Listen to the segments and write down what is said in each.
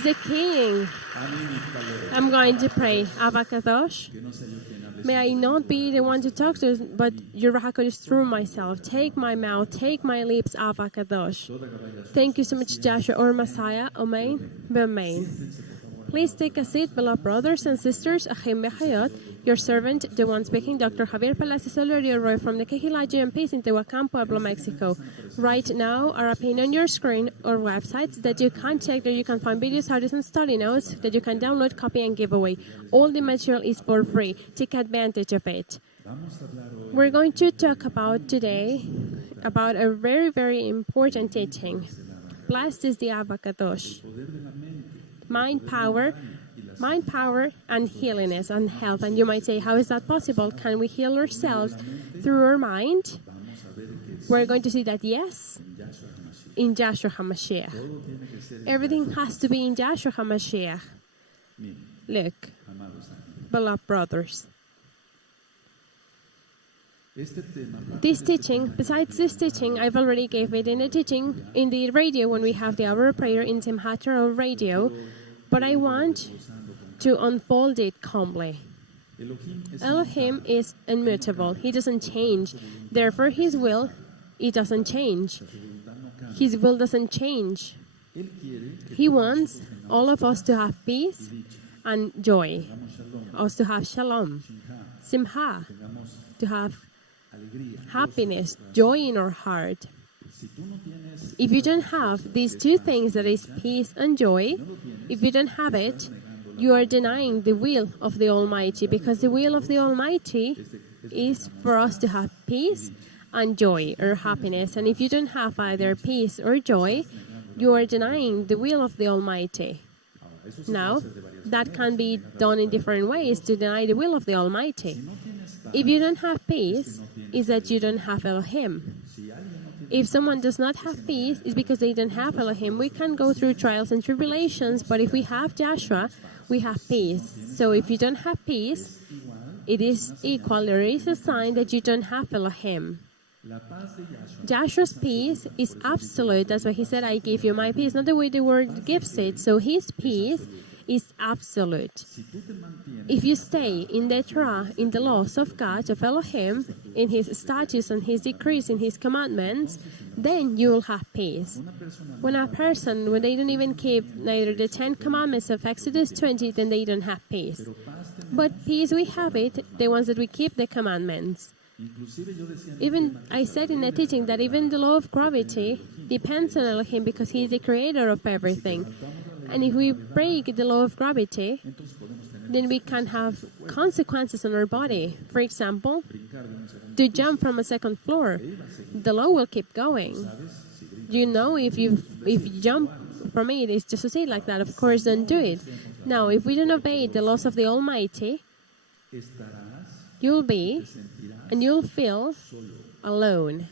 is the King. I'm going to pray. Abba Kadosh. May I not be the one to talk to, but your Ruach is through myself. Take my mouth, take my lips, Abba Kadosh. Thank you so much, Joshua, or Messiah. Amen. Amen. Please take a seat, beloved brothers and sisters. Achim Bechayot, your servant, the one speaking, Dr. Javier Palacios, Celorio, Roeh from the Kehila Gozo y Paz in Tehuacan, Pueblo, Mexico. Right now are appearing on your screen or websites that you can check, that you can find videos, articles, and study notes that you can download, copy, and give away. All the material is for free. Take advantage of it. We're going to talk about today about a very, very important teaching. Blessed is the Abba Kadosh. Mind power and healingness and health. And you might say, how is that possible? Can we heal ourselves through our mind? We're going to see that yes, in Yahshua HaMashiach. Everything has to be in Yahshua HaMashiach. Look, beloved brothers. This teaching, besides this teaching, I've already gave it in a teaching in the radio when we have the hour of prayer in Simchat Torah radio, but I want to unfold it calmly. Elohim is immutable. He doesn't change. Therefore, His will, it doesn't change. His will doesn't change. He wants all of us to have peace and joy, us to have shalom, simcha, to have happiness, joy in our heart. If you don't have these two things, that is peace and joy, if you don't have it, you are denying the will of the Almighty, because the will of the Almighty is for us to have peace and joy or happiness. And if you don't have either peace or joy, you are denying the will of the Almighty. Now, that can be done in different ways to deny the will of the Almighty. If you don't have peace, is that you don't have Elohim. If someone does not have peace, it's because they don't have Elohim. We can go through trials and tribulations, but if we have Joshua, we have peace. So if you don't have peace, it is equal. There is a sign that you don't have Elohim. Joshua's peace is absolute. That's why he said, I give you my peace. Not the way the word gives it. So his peace is absolute. If you stay in the Torah, in the laws of God, of Elohim, in His statutes and His decrees, in His commandments, then you will have peace. When a person, when they don't even keep neither the 10 commandments of Exodus 20, then they don't have peace. But peace we have it, the ones that we keep the commandments. Even I said in the teaching that even the law of gravity depends on Elohim because He is the creator of everything. And if we break the law of gravity, then we can have consequences on our body. For example, to jump from a second floor, the law will keep going. You know, if you jump from it, it's just to say it like that. Of course, don't do it. Now, if we don't obey the laws of the Almighty, you'll be and you'll feel alone.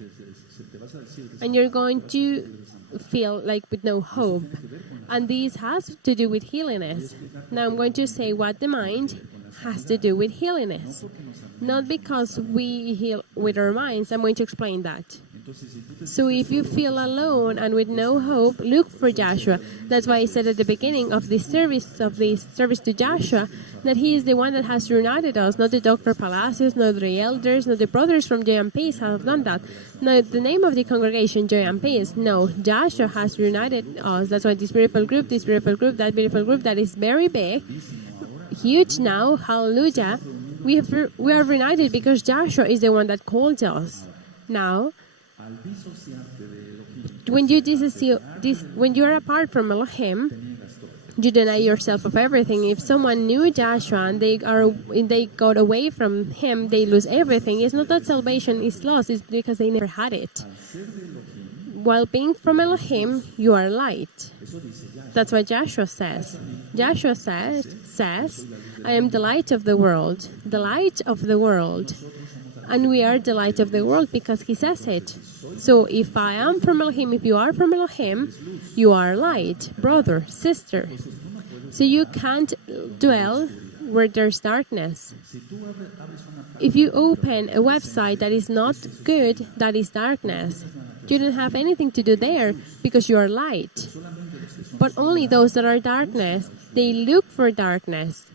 And you're going to feel like with no hope. And this has to do with healingness. Now I'm going to say what the mind has to do with healingness. Not because we heal with our minds. I'm going to explain that. So if you feel alone and with no hope, look for Joshua. That's why I said at the beginning of this service to Joshua, that he is the one that has united us, not the Dr. Palacios, not the elders, not the brothers from Joy and Peace have done that. Not the name of the congregation, Joy and Peace. No, Joshua has united us. That's why this beautiful group, that beautiful group that is very big, huge now, hallelujah, we are united because Joshua is the one that called us. Now, when you are apart from Elohim, you deny yourself of everything. If someone knew Joshua and they got away from him, they lose everything. It's not that salvation is lost, it's because they never had it. While being from Elohim, you are light. That's what Joshua says. Joshua says, I am the light of the world. The light of the world. And we are the light of the world because he says it. So if I am from Elohim, if you are from Elohim, you are light, brother, sister. So you can't dwell where there's darkness. If you open a website that is not good, that is darkness. You don't have anything to do there because you are light. But only those that are darkness, they look for darkness.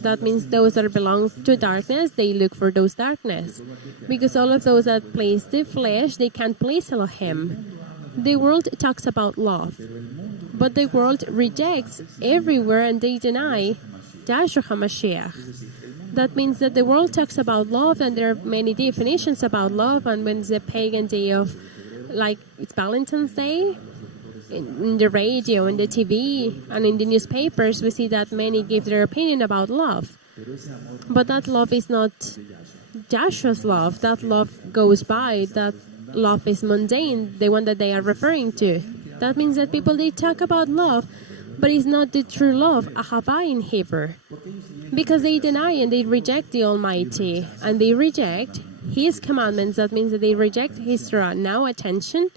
That means those that belong to darkness, they look for those darkness. Because all of those that please the flesh, they can't please Elohim. The world talks about love, but the world rejects everywhere and they deny Yahshua HaMashiach. That means that the world talks about love and there are many definitions about love, and when it's the pagan day of, like it's Valentine's Day, in the radio, in the TV, and in the newspapers, we see that many give their opinion about love. But that love is not Joshua's love. That love goes by. That love is mundane, the one that they are referring to. That means that people, they talk about love, but it's not the true love, ahava in Hebrew. Because they deny and they reject the Almighty, and they reject His commandments. That means that they reject His Torah. Now, attention.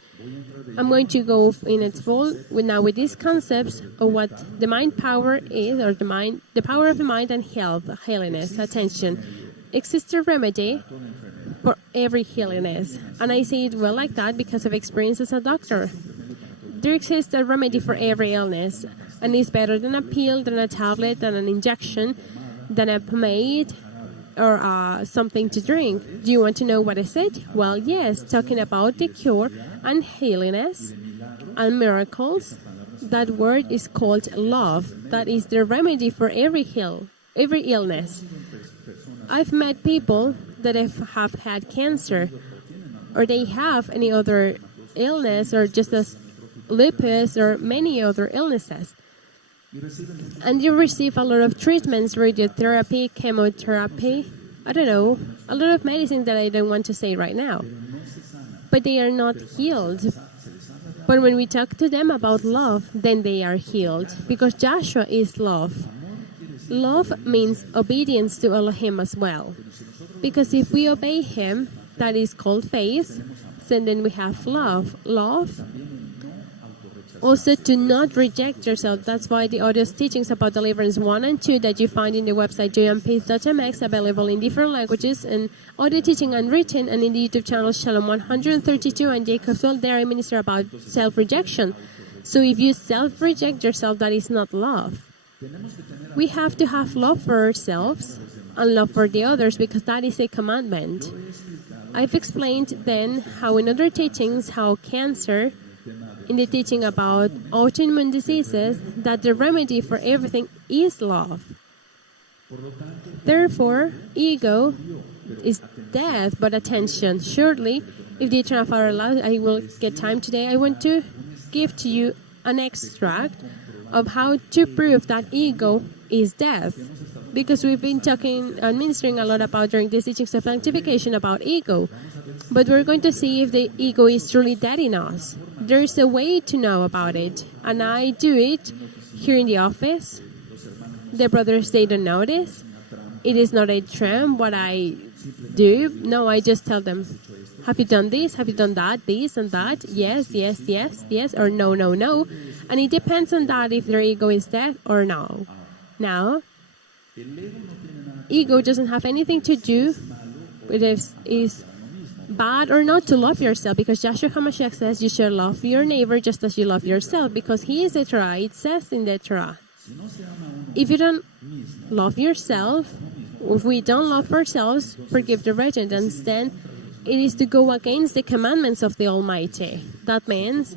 I'm going to go in its full with these concepts of what the mind power is, or the power of the mind and health, holiness. Attention. Exists a remedy for every holiness. And I say it well like that because of experience as a doctor. There exists a remedy for every illness, and it's better than a pill, than a tablet, than an injection, than a pomade, or something to drink. Do you want to know what is it? Well, yes, talking about the cure and holiness and miracles. That word is called love. That is the remedy for every illness. I've met people that have had cancer, or they have any other illness, or just as lupus, or many other illnesses. And you receive a lot of treatments, radiotherapy, chemotherapy, I don't know, a lot of medicine that I don't want to say right now. But they are not healed. But when we talk to them about love, then they are healed. Because Joshua is love. Love means obedience to Elohim as well. Because if we obey Him, that is called faith, so then we have love. Love. Also, to not reject yourself. That's why the audio teachings about deliverance 1 and 2 that you find in the website jmpeace.mx, available in different languages, and audio teaching unwritten, and in the YouTube channel Shalom 132 and Jacob 12, there I minister about self-rejection. So if you self-reject yourself, that is not love. We have to have love for ourselves and love for the others, because that is a commandment. I've explained then how in other teachings, how cancer, in the teaching about autoimmune diseases, that the remedy for everything is love. Therefore, ego is death, but attention. Surely, if the Eternal Father allows, I will get time today. I want to give to you an extract of how to prove that ego is death. Because we've been talking and ministering a lot about during these teachings of sanctification about ego. But we're going to see if the ego is truly dead in us. There's a way to know about it. And I do it here in the office. The brothers, they don't notice. It is not a trend what I do. No, I just tell them, have you done this? Have you done that? This and that? Yes, yes, yes, yes, or no, no, no. And it depends on that if their ego is dead or no. Now, ego doesn't have anything to do with if it's bad or not to love yourself, because Yahshua HaMashiach says you should love your neighbor just as you love yourself, because he is the Torah. It says in the Torah. If you don't love yourself, if we don't love ourselves, forgive the redundance, then it is to go against the commandments of the Almighty. That means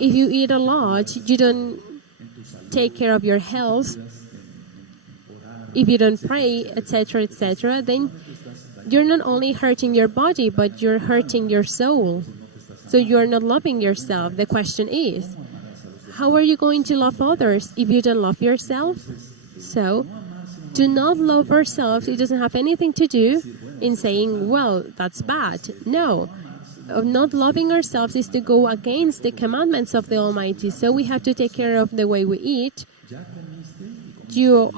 if you eat a lot, you don't take care of your health, if you don't pray, etc., then you're not only hurting your body, but you're hurting your soul. So you're not loving yourself. The question is, how are you going to love others if you don't love yourself? So, to not love ourselves, it doesn't have anything to do in saying, well, that's bad. No. Not loving ourselves is to go against the commandments of the Almighty. So we have to take care of the way we eat. You've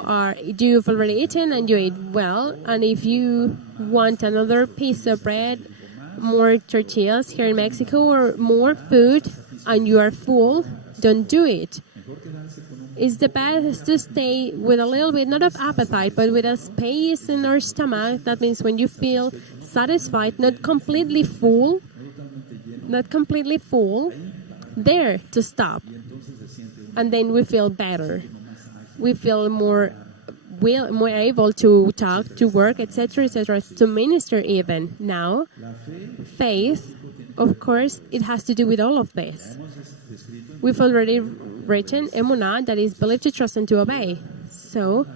already eaten and you ate well, and if you want another piece of bread, more tortillas here in Mexico, or more food, and you are full, don't do it. It's the best to stay with a little bit, not of appetite, but with a space in our stomach. That means when you feel satisfied, not completely full, there to stop. and then we feel better. We feel more able to talk, to work, etc., to minister even. Now, faith, of course, it has to do with all of this. We've already written emunah, that is believe, to trust, and to obey. So,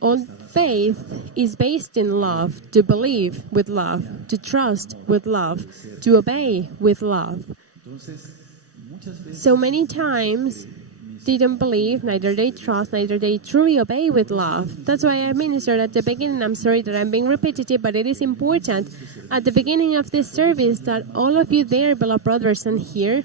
all faith is based in love, to believe with love, to trust with love, to obey with love. So many times, they don't believe, neither they trust, neither they truly obey with love. That's why I ministered at the beginning. I'm sorry that I'm being repetitive, but it is important at the beginning of this service that all of you there, beloved brothers, and here,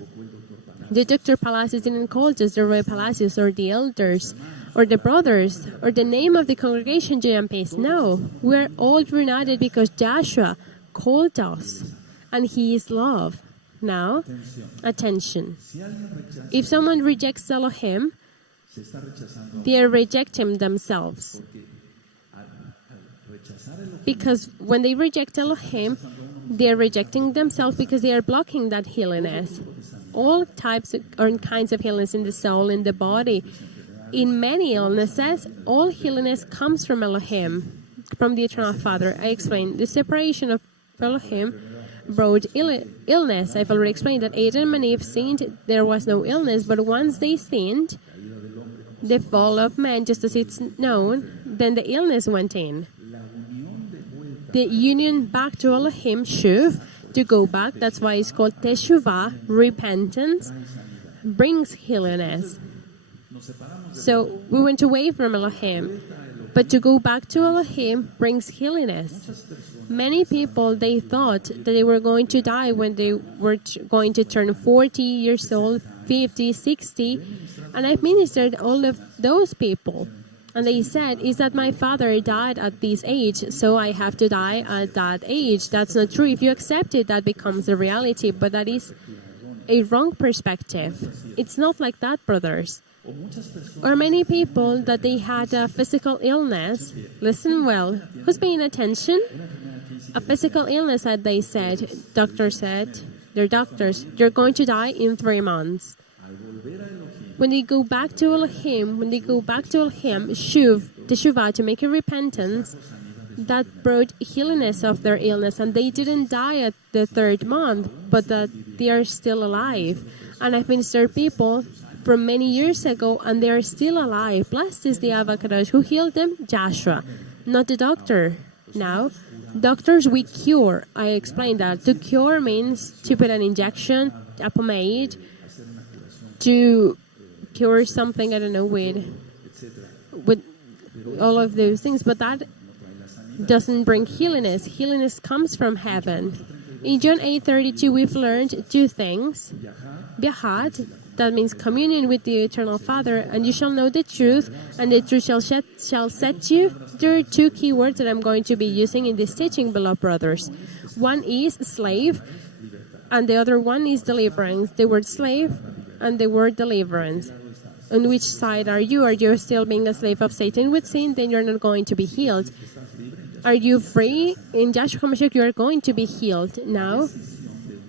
the Dr. Palacios didn't call just the Roeh Palacios or the elders or the brothers or the name of the congregation, JMPs. No, we're all united because Joshua called us and he is love. Now, attention. If someone rejects Elohim, they are rejecting themselves. Because when they reject Elohim, they are rejecting themselves because they are blocking that healiness. All types or kinds of healings in the soul, in the body, in many illnesses, all healiness comes from Elohim, from the Eternal Father. I explained the separation of Elohim brought illness. I've already explained that Adam and Eve sinned, there was no illness, but once they sinned, the fall of man, just as it's known, then the illness went in. The union back to Elohim, shuv, to go back, that's why it's called teshuvah, repentance, brings healiness. So we went away from Elohim, but to go back to Elohim brings healiness. Many people, they thought that they were going to die when they were going to turn 40 years old, 50, 60. And I've ministered all of those people. And they said, is that my father died at this age, so I have to die at that age. That's not true. If you accept it, that becomes a reality. But that is a wrong perspective. It's not like that, brothers. Or many people that they had a physical illness. Listen well. Who's paying attention? A physical illness that they said, doctor said, their doctors, you're going to die in 3 months. When they go back to Elohim, shuv, teshuvah, to make a repentance, that brought healiness of their illness, and they didn't die at the 3rd month, but that they are still alive. And I've ministered people from many years ago, and they are still alive. Blessed is the Avakadosh. Who healed them? Joshua, not the doctor. Now, doctors, we cure. I explained that. To cure means to put an injection, a pomade, to cure something, I don't know, with all of those things. But that doesn't bring healiness. Healiness comes from heaven. In John 8:32, we've learned 2 things. Biahat, that means communion with the Eternal Father, and you shall know the truth, and the truth shall set you. There are 2 key words that I'm going to be using in this teaching, beloved brothers. One is slave, and the other one is deliverance. The word slave and the word deliverance. On which side are you? Are you still being a slave of Satan with sin? Then you're not going to be healed. Are you free? In Yahshua HaMashiach, you are going to be healed. Now,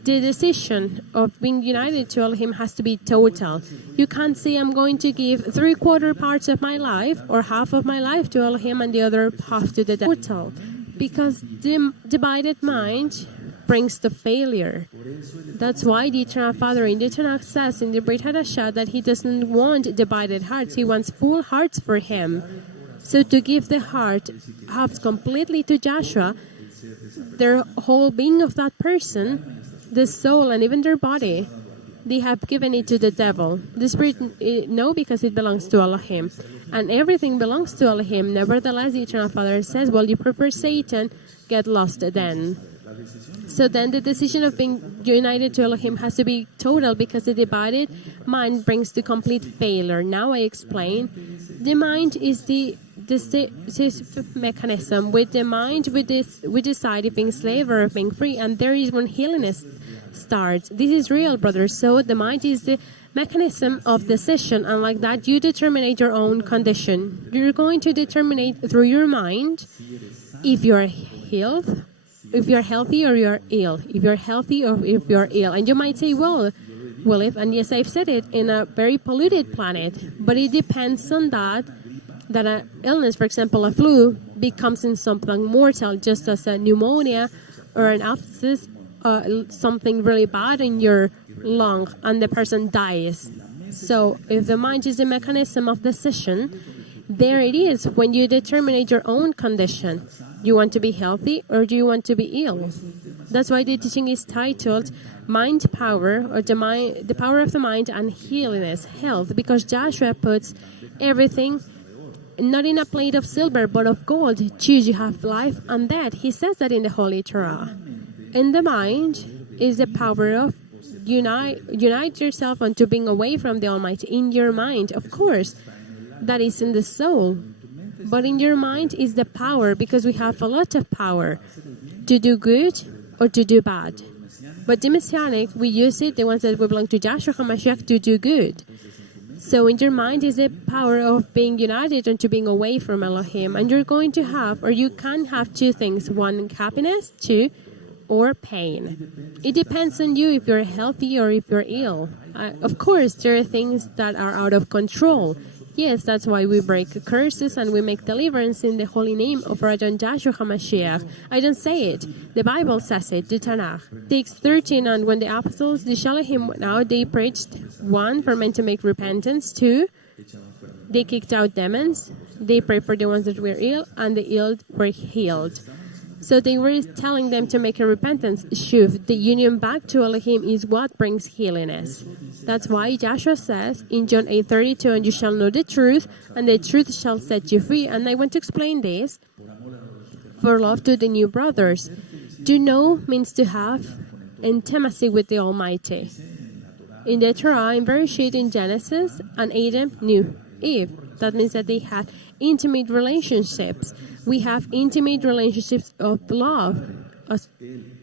the decision of being united to Elohim has to be total. You can't say, I'm going to give 3/4 parts of my life or half of my life to Elohim and the other half to the total. Because the divided mind brings to failure. That's why the Eternal Father in the Tanakh says in the Brit Hadashah that he doesn't want divided hearts. He wants full hearts for him. So to give the heart half completely to Joshua, their whole being of that person, the soul and even their body, they have given it to the devil. The spirit, no, because it belongs to Elohim. And everything belongs to Elohim. Nevertheless, the Eternal Father says, well, you prefer Satan, get lost then. So then the decision of being united to Elohim has to be total, because the divided mind brings to complete failure. Now I explain. The mind is the mechanism. With the mind, we decide if being slave or being free, and there is when healiness starts. This is real, brothers. So the mind is the mechanism of decision, and like that you determine your own condition. You're going to determine through your mind if you're healed, if you're healthy or you're ill, if you're healthy or if you're ill. And you might say, well, we live, and yes, I've said it, in a very polluted planet. But it depends on that an illness, for example, a flu, becomes in something mortal, just as a pneumonia or an abscess, something really bad in your lung, and the person dies. So if the mind is the mechanism of decision, there it is when you determine your own condition. You want to be healthy or do you want to be ill? That's why the teaching is titled Mind Power, or the power of the mind and healiness, health, because Joshua puts everything not in a plate of silver but of gold. Choose, you have life and death. He says that in the Holy Torah. In the mind is the power of unite yourself unto being away from the Almighty. In your mind, of course, that is in the soul. But in your mind is the power, because we have a lot of power to do good or to do bad. But the Messianic, we use it, the ones that belong to Joshua HaMashiach, to do good. So in your mind is the power of being united and to being away from Elohim. And you're going to have, or you can have, two things. One, happiness. Two, or pain. It depends on you if you're healthy or if you're ill. Of course, there are things that are out of control. Yes, that's why we break curses and we make deliverance in the holy name of our Adon Joshua HaMashiach. I don't say it. The Bible says it. The Tanakh. Takes 13, and when the apostles, the Shalahim, went out, they preached. 1, for men to make repentance. 2, they kicked out demons. They prayed for the ones that were ill, and the ill were healed. So they were telling them to make a repentance. Shuv, the union back to Elohim is what brings healiness. That's why Joshua says in John 8:32, and you shall know the truth, and the truth shall set you free. And I want to explain this for love to the new brothers. To know means to have intimacy with the Almighty. In the Torah, in Bereshit, in Genesis, and Adam knew Eve. That means that they had intimate relationships. We have intimate relationships of love. As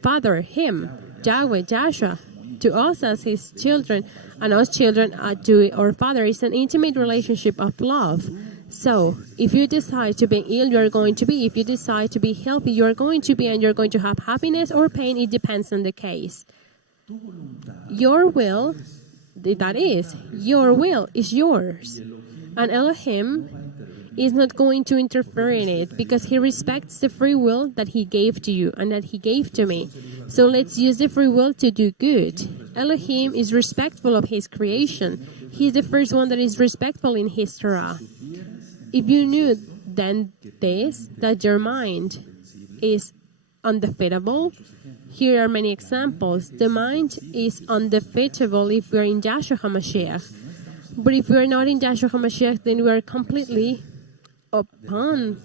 Father, Him, Yahweh, Joshua, to us as His children, and us children to our Father. It's an intimate relationship of love. So, if you decide to be ill, you are going to be. If you decide to be healthy, you are going to be, and you're going to have happiness or pain. It depends on the case. Your will, that is, your will is yours. And Elohim is not going to interfere in it, because He respects the free will that He gave to you and that He gave to me. So let's use the free will to do good. Elohim is respectful of His creation. He's the first one that is respectful in His Torah. If you knew then this, that your mind is undefeatable, here are many examples. The mind is undefeatable if we are in Joshua HaMashiach. But if we are not in Joshua HaMashiach, then we are completely upon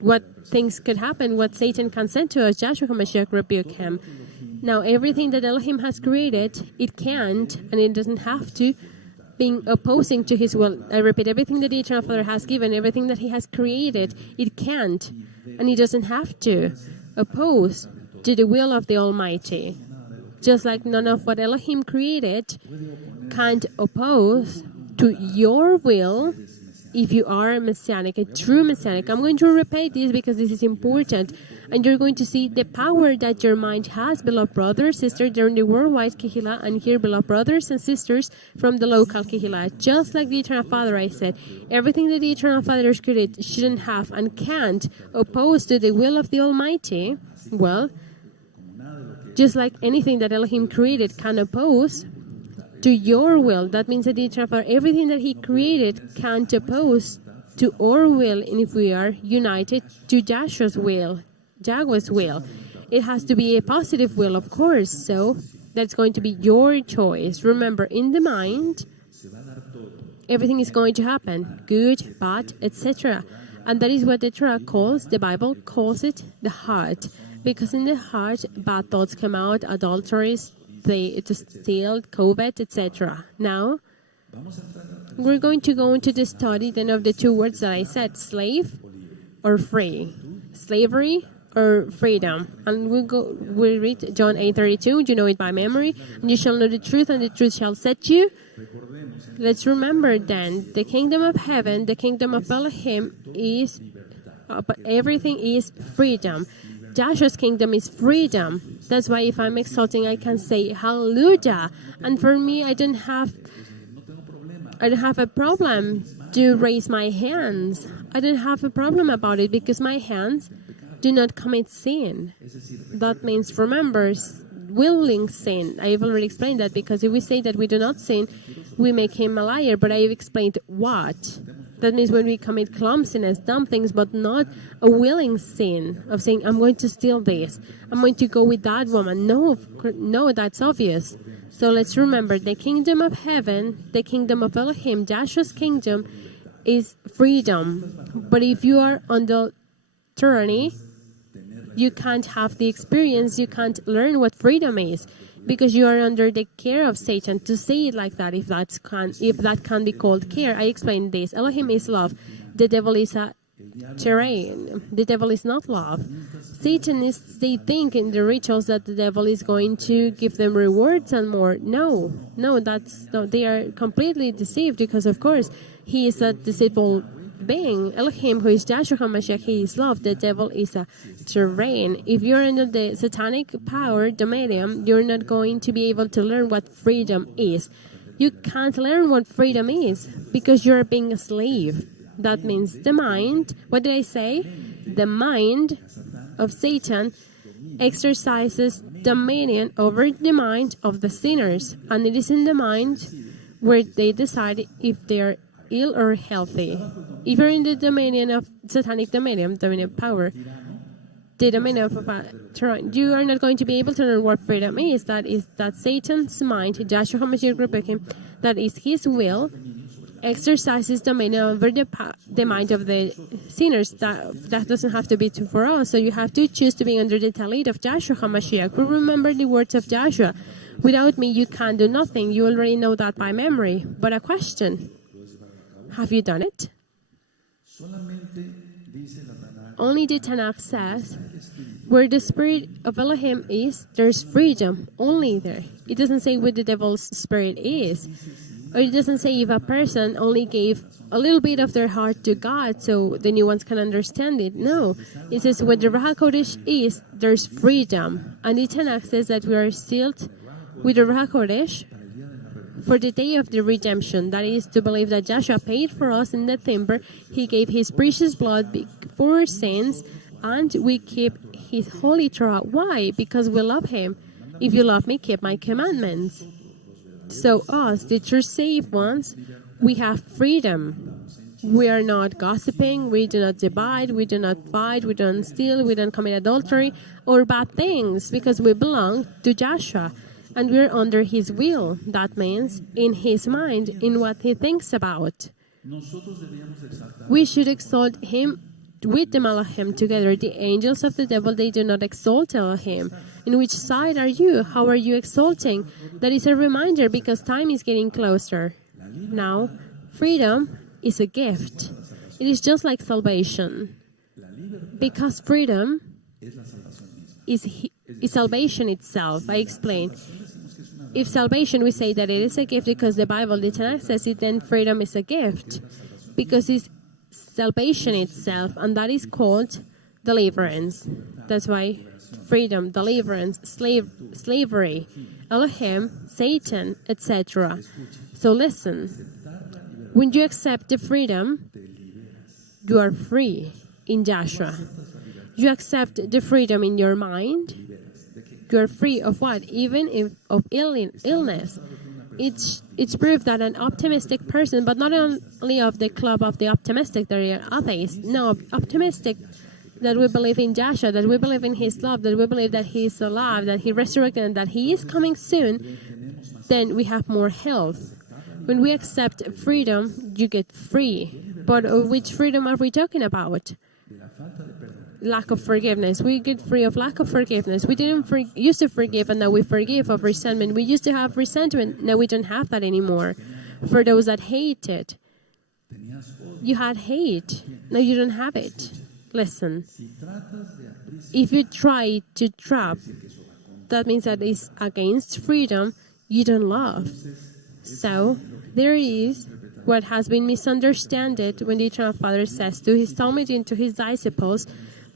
what things could happen, what Satan can send to us. Joshua HaMashiach rebuke him. Now, everything that Elohim has created, it can't, and it doesn't have to, being opposing to His will. I repeat, everything that the Eternal Father has given, everything that He has created, it can't, and it doesn't have to oppose to the will of the Almighty. Just like none of what Elohim created can't oppose to your will if you are a Messianic, a true Messianic. I'm going to repeat this because this is important. And you're going to see the power that your mind has, beloved brothers, sisters, during the worldwide Kehila, and here, beloved brothers and sisters, from the local Kehila. Just like the Eternal Father, I said, everything that the Eternal Father has created shouldn't have and can't oppose to the will of the Almighty. Well, just like anything that Elohim created can oppose to your will. That means that the Eternal Father, everything that He created can't oppose to our will, and if we are united to Joshua's will, Yahweh's will. It has to be a positive will, of course, so that's going to be your choice. Remember, in the mind, everything is going to happen, good, bad, etc. And that is what the Torah calls, the Bible calls it, the heart. Because in the heart, bad thoughts come out, adulteries, to steal, covet, etc. Now, we're going to go into the study then of the two words that I said, slave or free. Slavery or freedom. And we read John 8:32, you know it by memory. And you shall know the truth, and the truth shall set you. Let's remember then, the kingdom of heaven, the kingdom of Elohim is, everything is freedom. Joshua's kingdom is freedom. That's why if I'm exalting, I can say hallelujah. And for me, I don't have a problem to raise my hands. I don't have a problem about it because my hands do not commit sin. That means, remember, willing sin. I've already explained that, because if we say that we do not sin, we make him a liar. But I've explained what. That means when we commit clumsiness, dumb things, but not a willing sin of saying, I'm going to steal this, I'm going to go with that woman. No, that's obvious. So let's remember, the kingdom of heaven, the kingdom of Elohim, Joshua's kingdom, is freedom. But if you are under tyranny, you can't have the experience, you can't learn what freedom is, because you are under the care of Satan. To say it like that, if that can be called care, I explained this. Elohim is love. The devil is a terrain. The devil is not love. Satanists, they think in the rituals that the devil is going to give them rewards and more. No, they are completely deceived, because of course he is a deceitful being. Elohim, who is Yahshua HaMashiach, he is love. The devil is a terrain. If you're under the satanic power, dominion, you're not going to be able to learn what freedom is. You can't learn what freedom is because you're being a slave. That means the mind, what did I say? The mind of Satan exercises dominion over the mind of the sinners. And it is in the mind where they decide if they are ill or healthy. If you're in the dominion of satanic dominion power, the dominion of tyranny, you are not going to be able to learn what freedom is. That is that Satan's mind, Yahshua HaMashiach, that is his will, exercises dominion over the mind of the sinners. That doesn't have to be true for us. So you have to choose to be under the talit of Yahshua HaMashiach. But remember the words of Joshua. Without me, you can do nothing. You already know that by memory. But a question. Have you done it? Only the Tanakh says, where the spirit of Elohim is, there's freedom. Only there. It doesn't say where the devil's spirit is. Or it doesn't say if a person only gave a little bit of their heart to God so the new ones can understand it. No. It says where the Ruach HaKodesh is, there's freedom. And the Tanakh says that we are sealed with the Ruach HaKodesh for the day of the redemption. That is to believe that Joshua paid for us in the timber. He gave his precious blood for our sins, and we keep his holy Torah. Why? Because we love him. If you love me, keep my commandments. So us, the true saved ones, we have freedom. We are not gossiping, we do not divide, we do not fight, we don't steal, we don't commit adultery or bad things, because we belong to Joshua. And we're under his will. That means in his mind, in what he thinks about. We should exalt him with the Malachim together. The angels of the devil, they do not exalt Elohim. In which side are you? How are you exalting? That is a reminder, because time is getting closer. Now, freedom is a gift. It is just like salvation. Because freedom is salvation itself. I explain. If salvation, we say that it is a gift because the Bible, the Tanakh says it, then freedom is a gift. Because it's salvation itself, and that is called deliverance. That's why freedom, deliverance, slavery, Elohim, Satan, etc. So listen, when you accept the freedom, you are free in Joshua. You accept the freedom in your mind, you are free of what? Even if of illness. It's proof that an optimistic person, but not only of the club of the optimistic, they are atheists. No, optimistic, that we believe in Joshua, that we believe in his love, that we believe that he is alive, that he resurrected, and that he is coming soon, then we have more health. When we accept freedom, you get free. But which freedom are we talking about? Lack of forgiveness. We get free of lack of forgiveness. We didn't used to forgive, and now we forgive of resentment. We used to have resentment, now we don't have that anymore. For those that hated, you had hate, now you don't have it. Listen, if you try to trap, that means that it's against freedom, you don't love. So, there is what has been misunderstood when the Eternal Father says to his Talmud and to his disciples,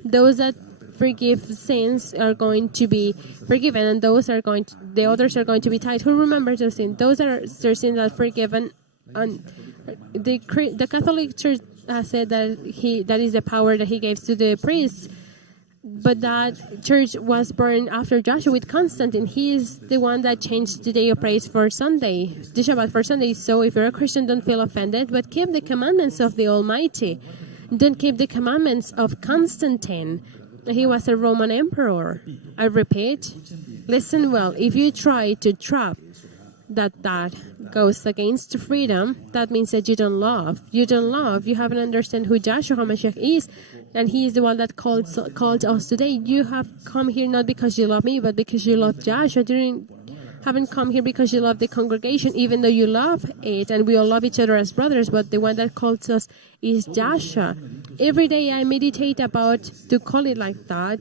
those that forgive sins are going to be forgiven, and the others are going to be tied. Who remembers those sins? Those are their sins that are forgiven. And the Catholic Church has said that is the power that he gave to the priests. But that church was born after Joshua with Constantine. He is the one that changed the day of praise for Sunday, the Shabbat for Sunday. So if you're a Christian, don't feel offended, but keep the commandments of the Almighty. Don't keep the commandments of Constantine. He was a Roman emperor. I repeat, listen well. If you try to trap that goes against freedom, that means that you don't love. You don't love. You haven't understand who Joshua HaMashiach is, and he is the one that called us today. You have come here not because you love me, but because you love Joshua. You haven't come here because you love the congregation, even though you love it, and we all love each other as brothers, but the one that calls us is Joshua. Every day I meditate about, to call it like that,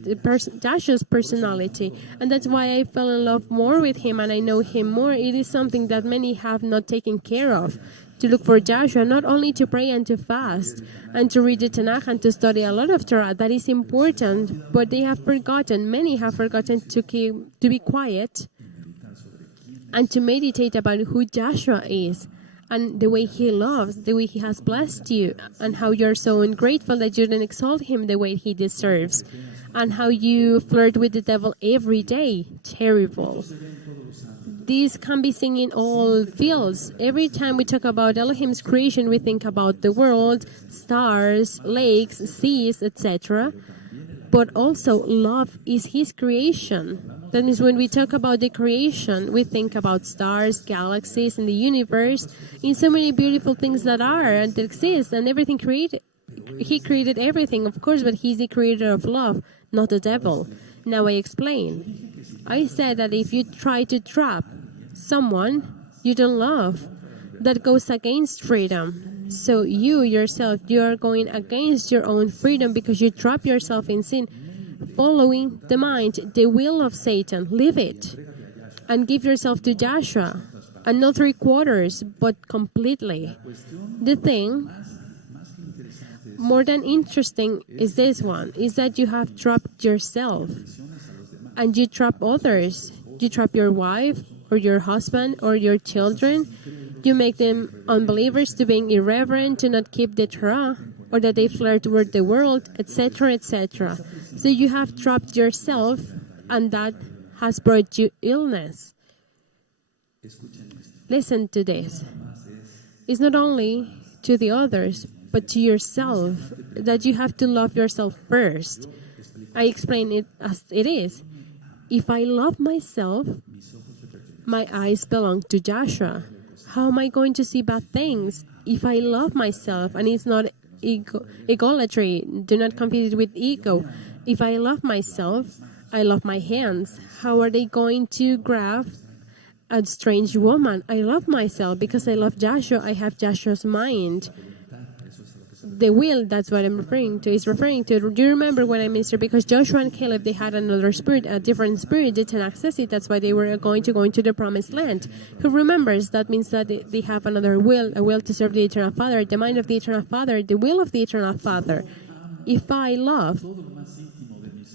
Joshua's personality, and that's why I fell in love more with him, and I know him more. It is something that many have not taken care of, to look for Joshua, not only to pray and to fast, and to read the Tanakh and to study a lot of Torah. That is important, but they have forgotten, many have forgotten to be quiet and to meditate about who Joshua is, and the way he loves, the way he has blessed you, and how you're so ungrateful that you didn't exalt him the way he deserves, and how you flirt with the devil every day. Terrible. These can be seen in all fields. Every time we talk about Elohim's creation, we think about the world, stars, lakes, seas, etc. But also, love is his creation. That means when we talk about the creation, we think about stars, galaxies, and the universe, in so many beautiful things that are and that exist, and everything created. He created everything, of course, but he's the creator of love, not the devil. Now I explain. I said that if you try to trap someone you don't love, that goes against freedom. So you yourself, you are going against your own freedom because you trap yourself in sin, following the mind, the will of Satan. Leave it and give yourself to Joshua, and not 3/4, but completely. The thing more than interesting is this one, is that you have trapped yourself and you trap others. You trap your wife or your husband or your children. You make them unbelievers, to being irreverent, to not keep the Torah, or that they flirt with the world, etc., etc. So you have trapped yourself, and that has brought you illness. Listen to this. It's not only to the others, but to yourself, that you have to love yourself first. I explain it as it is. If I love myself, my eyes belong to Joshua. How am I going to see bad things if I love myself? And it's not egolatry. Do not confuse it with ego. If I love myself, I love my hands. How are they going to grab a strange woman? I love myself because I love Joshua. I have Joshua's mind. The will, that's what I'm referring to, is referring to. Do you remember when I ministered? Because Joshua and Caleb, they had another spirit, a different spirit. They didn't access it. That's why they were going to go into the promised land. Who remembers? That means that they have another will, a will to serve the Eternal Father, the mind of the Eternal Father, the will of the Eternal Father. If I love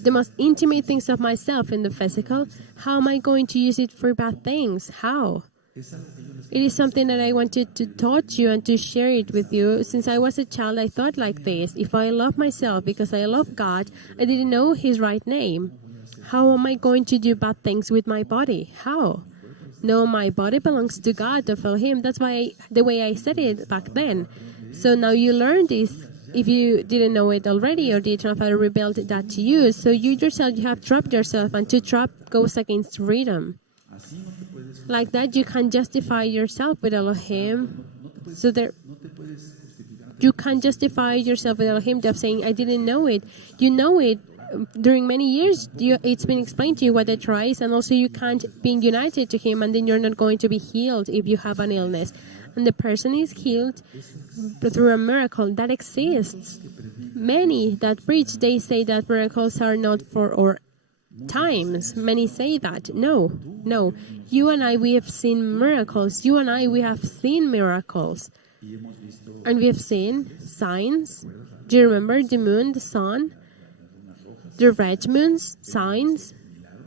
the most intimate things of myself in the physical, how am I going to use it for bad things? How? It is something that I wanted to taught you and to share it with you. Since I was a child, I thought like this. If I love myself because I love God, I didn't know his right name. How am I going to do bad things with my body? How? No, my body belongs to God, to follow him. That's why the way I said it back then. So now you learn this. If you didn't know it already, or the Eternal Father revealed that to you, so you yourself, you have trapped yourself, and to trap goes against freedom. Like that, you can justify yourself with Elohim. So there, you can justify yourself with Elohim of saying, I didn't know it. You know it. During many years, it's been explained to you what the Torah is, and also you can't be united to him, and then you're not going to be healed if you have an illness. And the person is healed through a miracle that exists. Many that preach, they say that miracles are not for our times. Many say that. No. You and I, we have seen miracles. You and I, we have seen miracles. And we have seen signs. Do you remember the moon, the sun? the red moons, signs.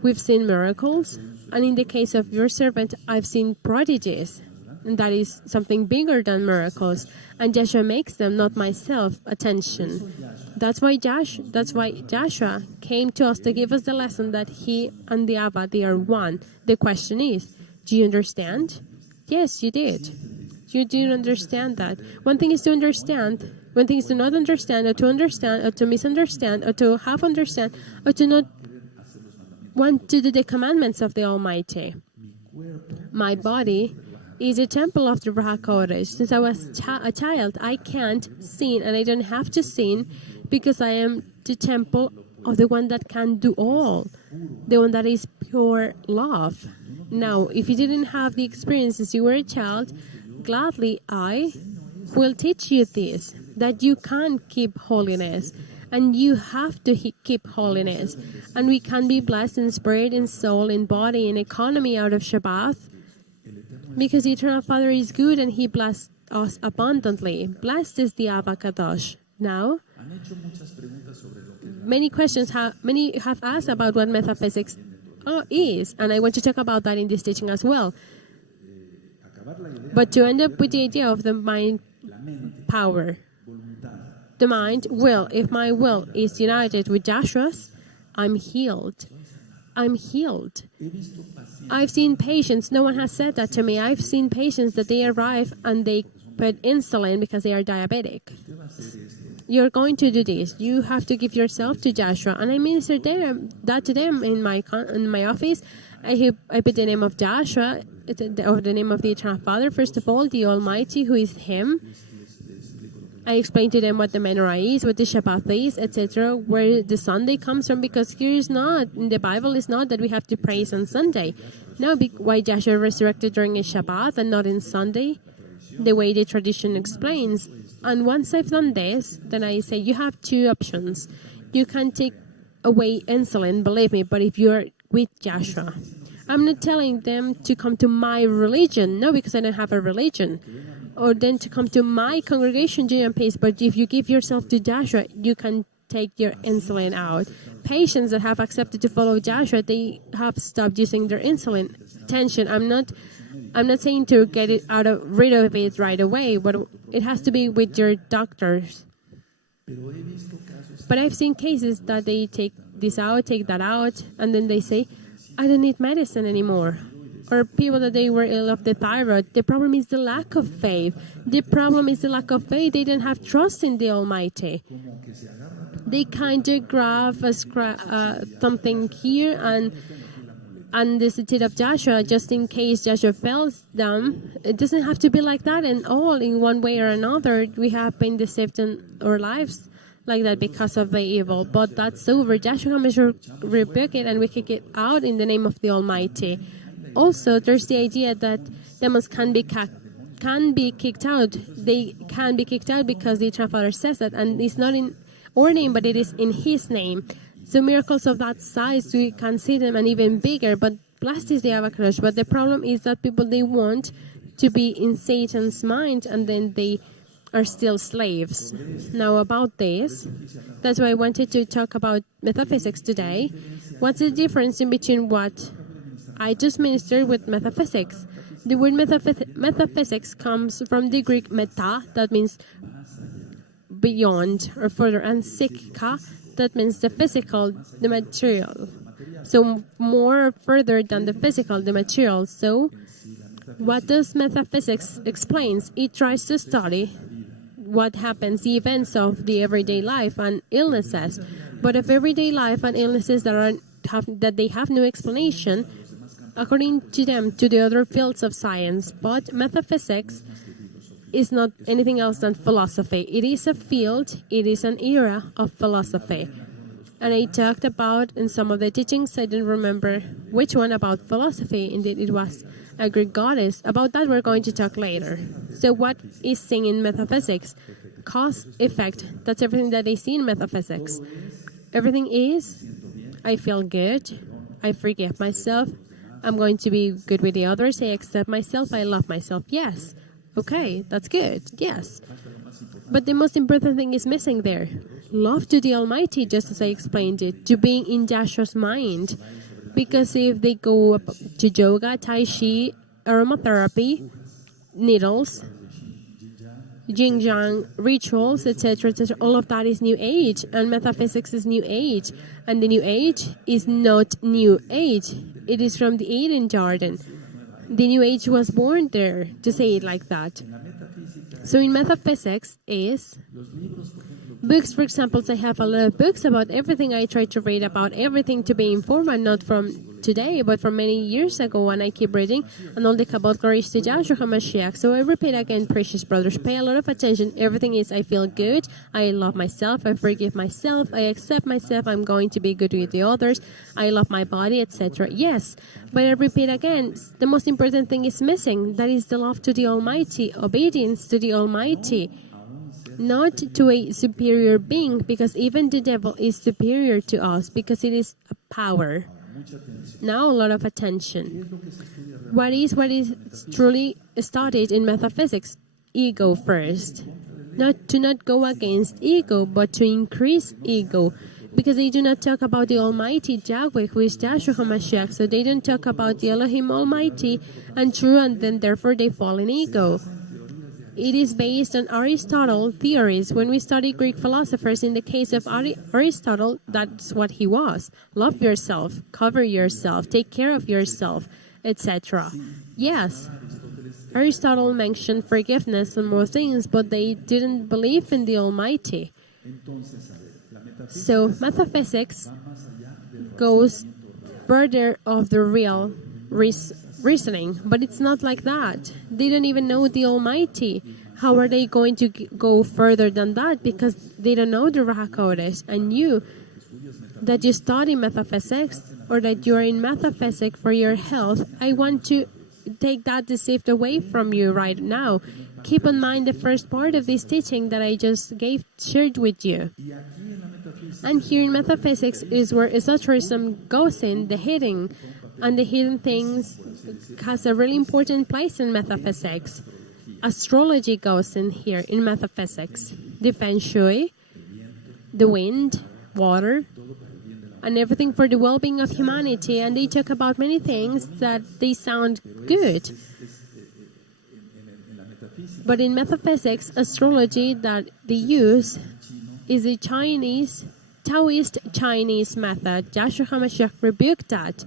We've seen miracles. And in the case of your servant, I've seen prodigies. And that is something bigger than miracles. And Joshua makes them, not myself, attention. That's why Joshua came to us to give us the lesson that he and the Abba, they are one. The question is, do you understand? Yes, you did. You didn't understand that. One thing is to understand. One thing is to not understand, or to misunderstand, or to half understand, or to not want to do the commandments of the Almighty. My body is a temple of the Ruach HaKodesh. Since I was a child, I can't sin, and I don't have to sin because I am the temple of the one that can do all, the one that is pure love. Now, if you didn't have the experience since you were a child, gladly I will teach you this, that you can keep holiness, and you have to keep holiness, and we can be blessed in spirit, in soul, in body, in economy out of Shabbat, because the Eternal Father is good and He blessed us abundantly. Blessed is the Abba Kadosh. Now, many have asked about what metaphysics is, and I want to talk about that in this teaching as well. But to end up with the idea of the mind power, the mind will, if my will is united with Joshua's, I'm healed. I'm healed. I've seen patients, no one has said that to me, I've seen patients that they arrive and they put insulin because they are diabetic. You're going to do this. You have to give yourself to Joshua. And I minister that to them in my office. I put the name of Joshua, or the name of the Eternal Father, first of all, the Almighty, who is Him. I explain to them what the menorah is, what the Shabbat is, etc., where the Sunday comes from, because here is not, in the Bible is not that we have to praise on Sunday. No, why Joshua resurrected during a Shabbat and not in Sunday, the way the tradition explains. And once I've done this, then I say, you have two options. You can take away insulin, believe me, but if you're with Joshua, I'm not telling them to come to my religion, no, because I don't have a religion, or then to come to my congregation, Joy and Peace. But if you give yourself to Joshua, you can take your insulin out. Patients that have accepted to follow Joshua, they have stopped using their insulin. Attention, I'm not saying to get it rid of it right away, but it has to be with your doctors. But I've seen cases that they take this out, take that out, and then they say, I don't need medicine anymore. Or people that they were ill of the thyroid. The problem is the lack of faith. The problem is the lack of faith. They don't have trust in the Almighty. They kind of grab something here and the city of Joshua, just in case Joshua fails them. It doesn't have to be like that, and all in one way or another. We have been deceived in our lives like that because of the evil. But that's over. Joshua comes to rebuke it, and we kick it out in the name of the Almighty. Also, there's the idea that demons can be kicked out. They can be kicked out because the Eternal Father says that, and it's not in our name, but it is in His name. So miracles of that size, we can see them, and even bigger. But blessed is the Abba Kadosh. But the problem is that people, they want to be in Satan's mind, and then they are still slaves. Now about this, that's why I wanted to talk about metaphysics today. What's the difference in between what I just ministered with metaphysics? The word metaphysics comes from the Greek meta, that means beyond or further, and psychika, that means the physical, the material. So more further than the physical, the material. So what does metaphysics explains? It tries to study what happens, the events of the everyday life and illnesses. But of everyday life and illnesses that they have no explanation, according to them, to the other fields of science. But metaphysics is not anything else than philosophy. It is a field, it is an era of philosophy. And I talked about in some of the teachings, I don't remember which one, about philosophy. Indeed, it was a Greek goddess. About that, we're going to talk later. So what is seen in metaphysics? Cause, effect. That's everything that they see in metaphysics. Everything is, I feel good, I forgive myself, I'm going to be good with the others, I accept myself, I love myself. Yes. Okay, that's good. Yes. But the most important thing is missing there. Love to the Almighty, just as I explained it, to being in Joshua's mind. Because if they go to yoga, tai chi, aromatherapy, needles, yin yang rituals, etc., etc., all of that is New Age, and metaphysics is New Age, and the New Age is not New Age. It is from the Eden Garden. The New Age was born there, to say it like that. So in metaphysics is books, for example. I have a lot of books about everything. I try to read about everything to be informed, and not from today, but from many years ago, and I keep reading. And all the Kabbalah glories to Yahshua HaMashiach. So I repeat again, precious brothers, pay a lot of attention. Everything is, I feel good, I love myself, I forgive myself, I accept myself, I'm going to be good with the others, I love my body, etc. Yes, but I repeat again, the most important thing is missing. That is the love to the Almighty, obedience to the Almighty. Not to a superior being, because even the devil is superior to us, because it is a power. Now a lot of attention. What is truly studied in metaphysics? Ego first. Not to go against ego, but to increase ego. Because they do not talk about the Almighty Yahweh, who is Yahshua HaMashiach. So they don't talk about the Elohim Almighty and true, and then therefore they fall in ego. It is based on Aristotle theories. When we study Greek philosophers, in the case of Aristotle, that's what he was. Love yourself, cover yourself, take care of yourself, etc. Yes, Aristotle mentioned forgiveness and more things, but they didn't believe in the Almighty. So metaphysics goes further of the real reasoning, but it's not like that. They don't even know the Almighty. How are they going to go further than that? Because they don't know the Ruach HaKodesh. And you, that you study metaphysics, or that you are in metaphysics for your health, I want to take that deceit away from you right now. Keep in mind the first part of this teaching that I just shared with you. And here in metaphysics is where esotericism goes in, the hidden. And the hidden things has a really important place in metaphysics. Astrology goes in here in metaphysics. The feng shui, the wind, water, and everything for the well-being of humanity. And they talk about many things that they sound good. But in metaphysics, astrology that they use is a Taoist Chinese method. Yahshua HaMashiach rebuked that.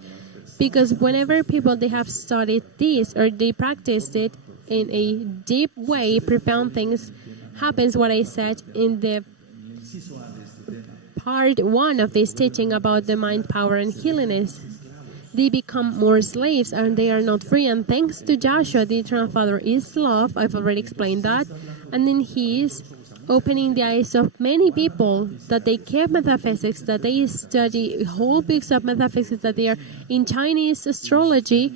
Because whenever people, they have studied this or they practiced it in a deep way, profound things happens, what I said in the part 1 of this teaching about the mind, power, and healingness. They become more slaves and they are not free. And thanks to Joshua, the Eternal Father is love. I've already explained that. And then He is opening the eyes of many people that they keep metaphysics, that they study whole books of metaphysics, that they are in Chinese astrology,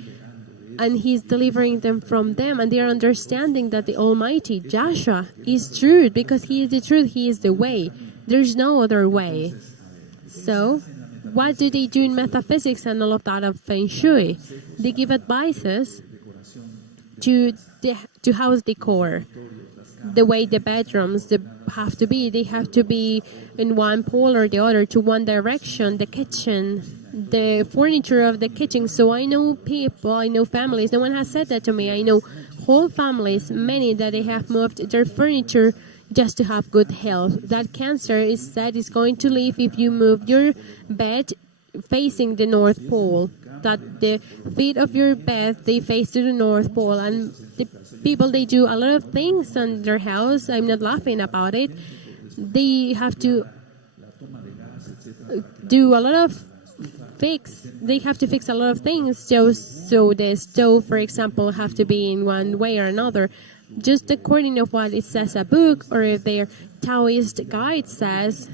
and He's delivering them from them, and they are understanding that the Almighty Joshua is truth, because He is the truth, He is the way. There's no other way. So, what do they do in metaphysics and all of that of feng shui? They give advices to house decor. The way the bedrooms have to be. They have to be in one pole or the other, to one direction. The kitchen, the furniture of the kitchen. So I know people, I know families. No one has said that to me. I know whole families, many that they have moved their furniture just to have good health. That cancer is said is going to leave if you move your bed facing the North Pole. That the feet of your bed, they face to the North Pole. And the people, they do a lot of things in their house. I'm not laughing about it. They have to do a lot of They have to fix a lot of things. So the stove, for example, have to be in one way or another. Just according to what it says a book, or if their Taoist guide says,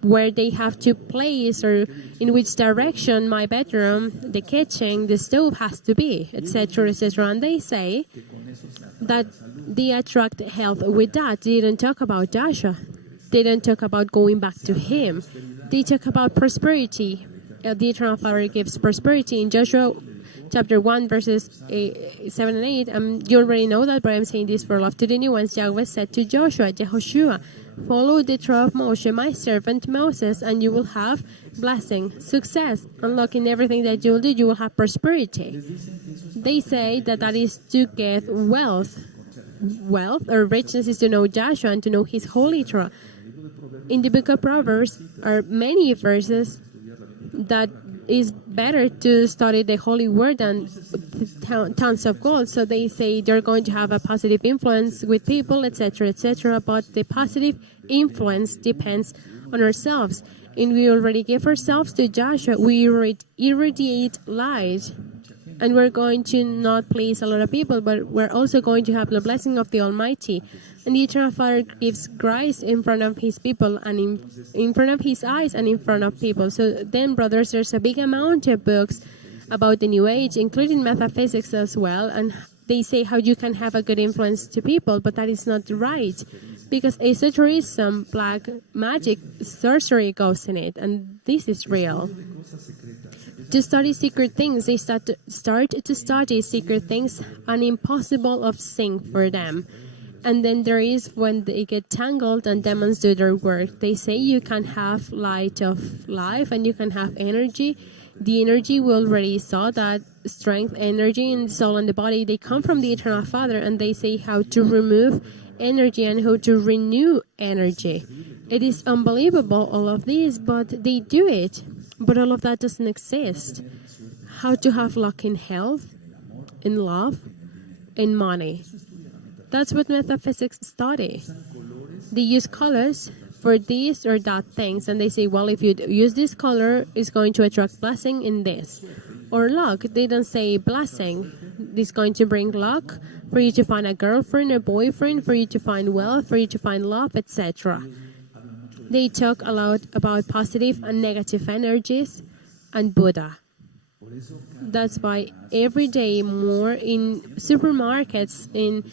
where they have to place or in which direction my bedroom, the kitchen, the stove has to be, etc., etc. And they say that they attract health with that. They don't talk about Joshua. They don't talk about going back to Him. They talk about prosperity. The Eternal Father gives prosperity. In Joshua chapter 1, verses 7 and 8. You already know that, but I'm saying this for love to the new ones. Yahweh said to Jehoshua, follow the trail of Moshe, my servant Moses, and you will have blessing, success, and luck in everything that you will do. You will have prosperity. They say that is to get wealth. Wealth or richness is to know Joshua and to know his holy Torah. In the book of Proverbs are many verses that is better to study the holy word than tons of gold. So they say they're going to have a positive influence with people, etc., etc. But the positive influence depends on ourselves. And we already give ourselves to Joshua. We irradiate light. And we're going to not please a lot of people, but we're also going to have the blessing of the Almighty. And the Eternal Father gives grace in front of His people and in front of His eyes and in front of people. So then, brothers, there's a big amount of books about the New Age, including metaphysics as well. And they say how you can have a good influence to people, but that is not right. Because esotericism, black magic, sorcery goes in it. And this is real. To study secret things, they start to study secret things, and impossible of thing for them. And then there is when they get tangled and demons do their work. They say you can have light of life and you can have energy. The energy we already saw, that strength, energy in the soul and the body, they come from the Eternal Father, and they say how to remove energy and how to renew energy. It is unbelievable, all of this, but they do it. But all of that doesn't exist. How to have luck in health, in love, in money. That's what metaphysics study. They use colors for this or that things, and they say, well, if you use this color, it's going to attract blessing in this. Or luck. They don't say blessing. It's going to bring luck for you to find a girlfriend, a boyfriend, for you to find wealth, for you to find love, etc. They talk a lot about positive and negative energies and Buddha. That's why every day more in supermarkets, in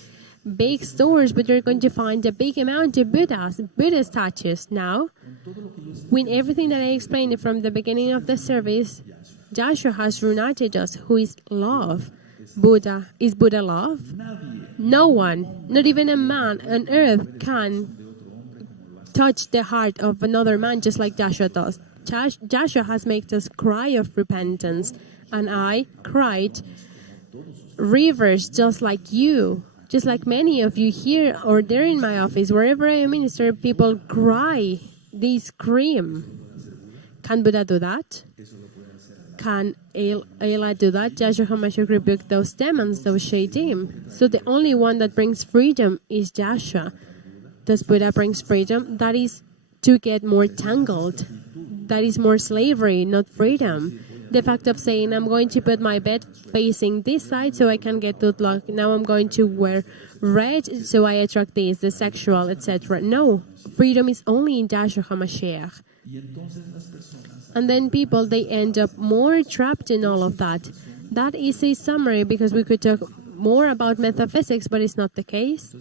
big stores, but you're going to find a big amount of Buddha statues. Now, with everything that I explained from the beginning of the service, Joshua has reunited us, who is love. Buddha. Is Buddha love? No one, not even a man on earth, can touch the heart of another man just like Joshua does. Joshua has made us cry of repentance, and I cried rivers just like you, just like many of you here or there in my office. Wherever I minister, people cry, they scream. Can Buddha do that? Can Ela do that? Joshua HaMashiach rebuked those demons, those shaitim. So the only one that brings freedom is Joshua. Does Buddha brings freedom? That is to get more tangled. That is more slavery, not freedom. The fact of saying, I'm going to put my bed facing this side so I can get good luck. Now I'm going to wear red so I attract this, the sexual, etc. No, freedom is only in Joshua HaMashiach. And then people, they end up more trapped in all of that. That is a summary, because we could talk more about metaphysics, but it's not the case.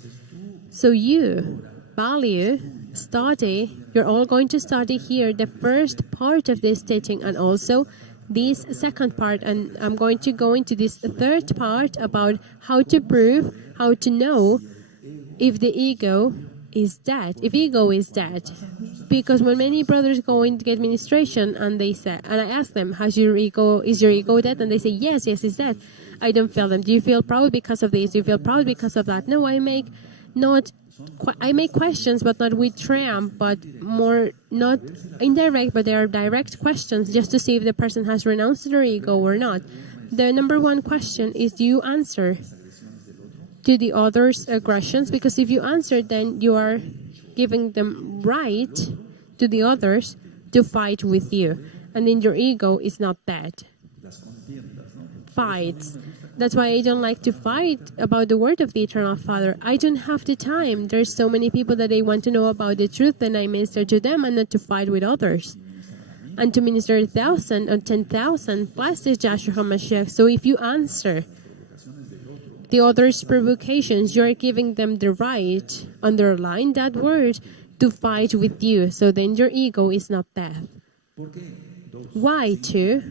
So you value, study, you're all going to study here the first part of this teaching and also this second part. And I'm going to go into this third part about how to prove, how to know if the ego is dead, if ego is dead. Because when many brothers go in to get ministration and they say, and I ask them, is your ego dead? And they say, yes, it's dead. I don't feel them. Do you feel proud because of this? Do you feel proud because of that? No, I make questions, but not with triumph, but more not indirect, but they are direct questions just to see if the person has renounced their ego or not. The number one question is, do you answer to the other's aggressions? Because if you answer, then you are giving them right to the others to fight with you. And then your ego is not dead. Fights. That's why I don't like to fight about the word of the Eternal Father. I don't have the time. There's so many people that they want to know about the truth, and I minister to them and not to fight with others. And to minister 1,000 or 10,000, blessed is Joshua HaMashiach. So if you answer the other's provocations, you're giving them the right, underline that word, to fight with you. So then your ego is not dead. Why? Two,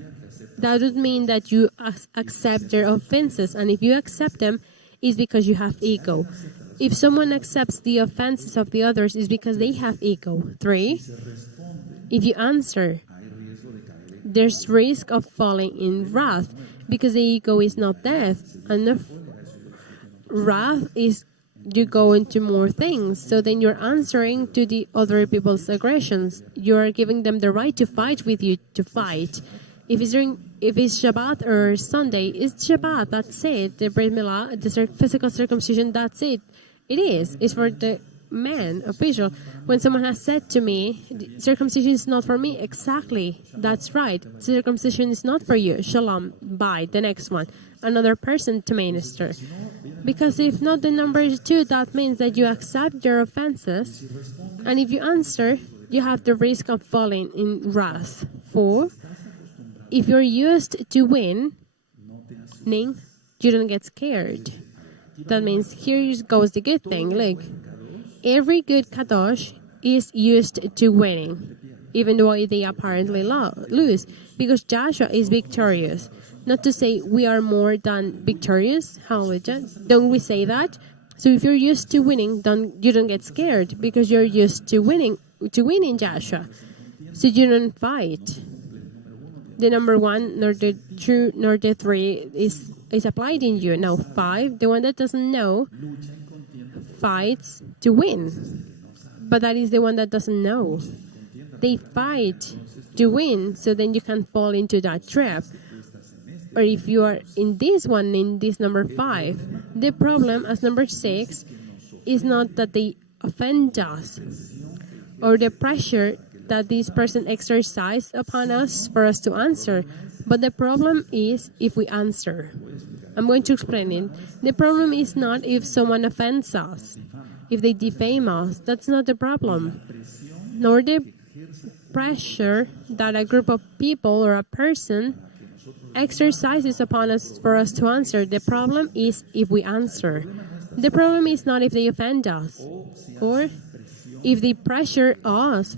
that would mean that you accept their offenses. And if you accept them, it's because you have ego. If someone accepts the offenses of the others, it's because they have ego. 3, if you answer, there's risk of falling in wrath, because the ego is not death. And the wrath is you go into more things. So then you're answering to the other people's aggressions. You're giving them the right to fight with you, to fight. If it's Shabbat or Sunday, it's Shabbat, that's it. The Brit Milah, the physical circumcision, that's it. It is. It's for the man, official. When someone has said to me, circumcision is not for me, exactly, that's right. Circumcision is not for you. Shalom, bye, the next one. Another person to minister. Because if not the number 2, that means that you accept their offenses. And if you answer, you have the risk of falling in wrath. 4, if you're used to winning, you don't get scared. That means here goes the good thing. Look, every good kadosh is used to winning, even though they apparently lose, because Joshua is victorious. Not to say we are more than victorious. Hallelujah. Don't we say that? So if you're used to winning, you don't get scared, because you're used to winning Joshua. So you don't fight. The number 1, nor the 2, nor the 3 is applied in you. Now 5, the one that doesn't know, fights to win. But that is the one that doesn't know. They fight to win, so then you can fall into that trap. Or if you are in this one, in this number 5, the problem as number 6 is not that they offend us or the pressure that this person exercised upon us for us to answer. But the problem is if we answer. I'm going to explain it. The problem is not if someone offends us, if they defame us. That's not the problem. Nor the pressure that a group of people or a person exercises upon us for us to answer. The problem is if we answer. The problem is not if they offend us or if they pressure us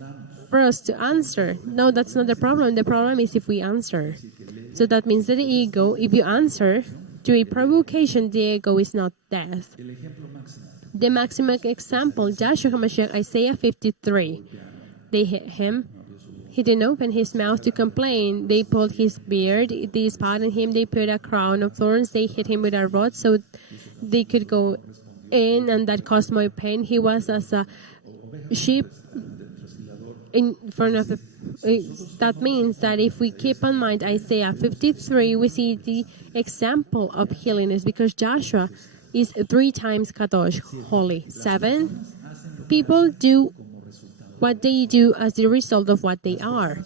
for us to answer. No, that's not the problem. The problem is if we answer. So that means that the ego, if you answer to a provocation, the ego is not death. The maximum example, Joshua HaMashiach, Isaiah 53. They hit him. He didn't open his mouth to complain. They pulled his beard. They spat on him. They put a crown of thorns. They hit him with a rod so they could go in, and that caused more pain. He was as a sheep in front of the... That means that if we keep in mind Isaiah 53, we see the example of healing is because Joshua is 3 times kadosh, holy. 7, people do what they do as the result of what they are.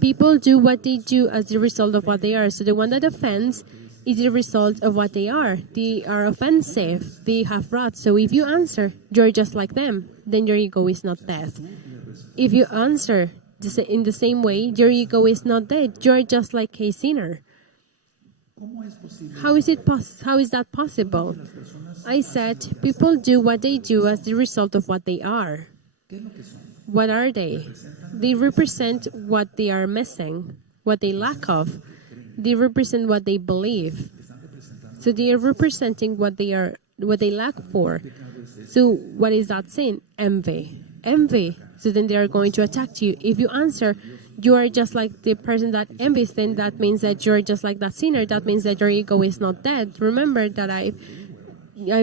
People do what they do as the result of what they are. So the one that offends is the result of what they are. They are offensive. They have wrath. So if you answer, you're just like them, then your ego is not death. If you answer in the same way, your ego is not dead. You're just like a sinner. How is that possible? I said people do what they do as the result of what they are. What are they? They represent what they are missing, what they lack of. They represent what they believe. So they are representing what they lack for. So what is that sin? Envy. Envy. So then they are going to attack you. If you answer, you are just like the person that envies, then that means that you're just like that sinner. That means that your ego is not dead. Remember that I've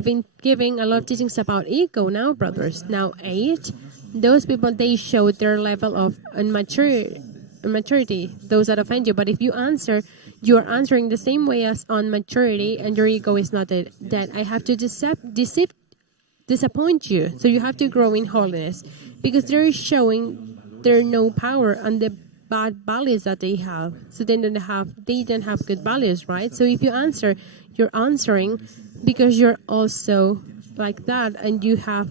been giving a lot of teachings about ego now, brothers. Now 8. Those people, they show their level of immaturity, those that offend you. But if you answer, you are answering the same way as on maturity, and your ego is not dead. I have to disappoint you. So you have to grow in holiness, because they're showing their no power and the bad values that they have. So they don't have good values, right? So if you answer, you're answering because you're also like that, and you have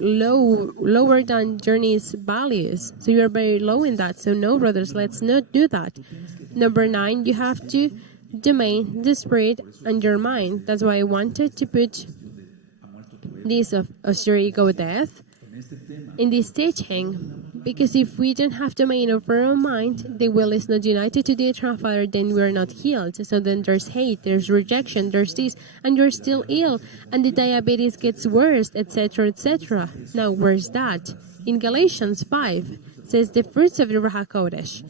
lower than journey's values. So you're very low in that. So no, brothers, let's not do that. Number 9, you have to domain the spirit and your mind. That's why I wanted to put this of your ego death in this teaching, Because if we don't have domain over our mind, the will is not united to the eternal Father, then we are not healed. So then there's hate, there's rejection, there's this, and you're still ill, and the diabetes gets worse, etc., etc. Now, where's that? In Galatians 5, it says the fruits of the Ruach HaKodesh.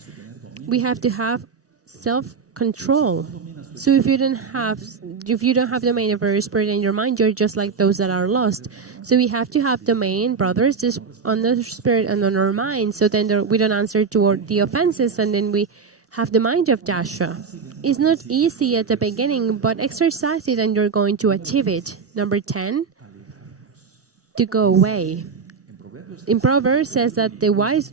We have to have self-control. So if you don't have domain over your spirit and your mind, you're just like those that are lost. So we have to have domain, brothers, just on the spirit and on our mind. So then we don't answer to the offenses, and then we have the mind of Joshua. It's not easy at the beginning, but exercise it and you're going to achieve it. Number 10, to go away. In Proverbs says that the wise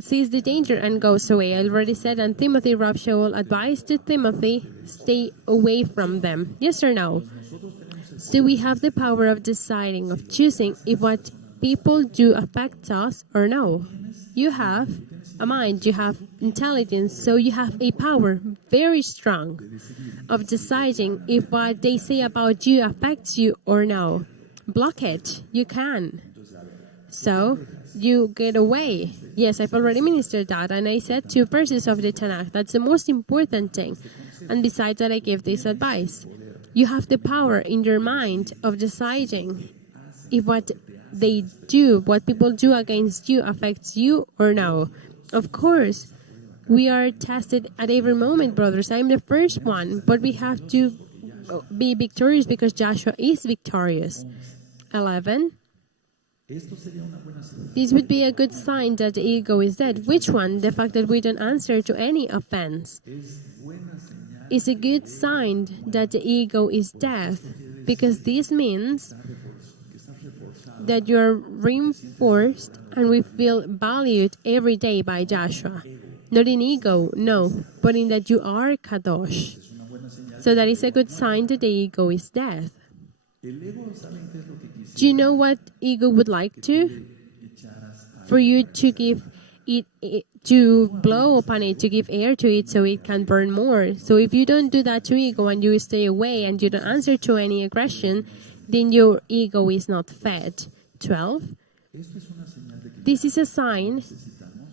sees the danger and goes away. I already said, and Timothy, Rav Shaul advised to Timothy, stay away from them. Yes or no? So we have the power of deciding, of choosing if what people do affects us or no. You have a mind, you have intelligence, so you have a power very strong of deciding if what they say about you affects you or no. Block it. You can. So you get away. Yes, I've already ministered that, and I said 2 verses of the Tanakh. That's the most important thing. And besides that, I give this advice. You have the power in your mind of deciding if what they do, what people do against you, affects you or no. Of course, we are tested at every moment, brothers. I'm the first one, but we have to be victorious because Joshua is victorious. 11. This would be a good sign that the ego is dead. Which one? The fact that we don't answer to any offense is a good sign that the ego is dead, because this means that you're reinforced and we feel valued every day by Joshua. Not in ego, no, but in that you are Kadosh. So that is a good sign that the ego is dead. Do you know what ego would like to? For you to give it, to blow upon it, to give air to it so it can burn more. So if you don't do that to ego and you stay away and you don't answer to any aggression, then your ego is not fed. 12. This is a sign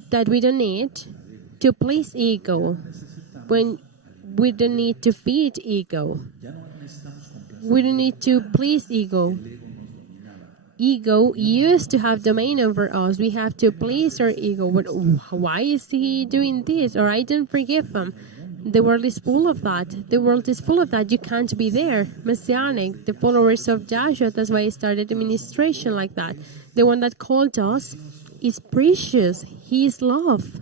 that we don't need to please ego. When we don't need to feed ego. We don't need to please ego. Ego used to have domain over us. We have to please our ego. Why is he doing this? Or I don't forgive him. The world is full of that. The world is full of that. You can't be there. Messianic, the followers of Joshua, that's why I started administration like that. The one that called us is precious. He is love.